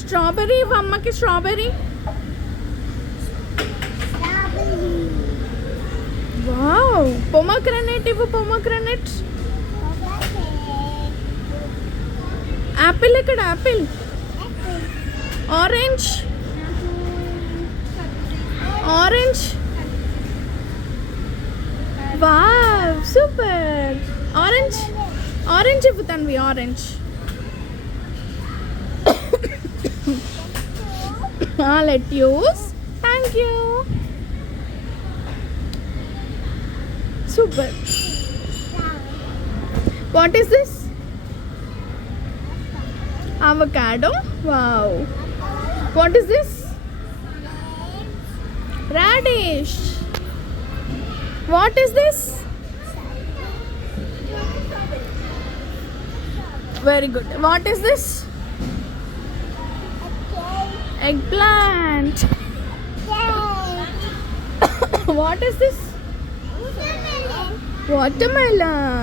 Strawberry అమ్మకి strawberry. Wow. Pomegranate ఇవ్వు, pomegranate. Apple ఎక్కడ? Apple. Orange. Orange. Wow super. Orange. Orange ఇవ్వు Tanvi, orange. Let use. Thank you. Super. What is this? Avocado. Wow. What is this? Radish. What is this? Very good. What is this? Eggplant. What is this? Watermelon.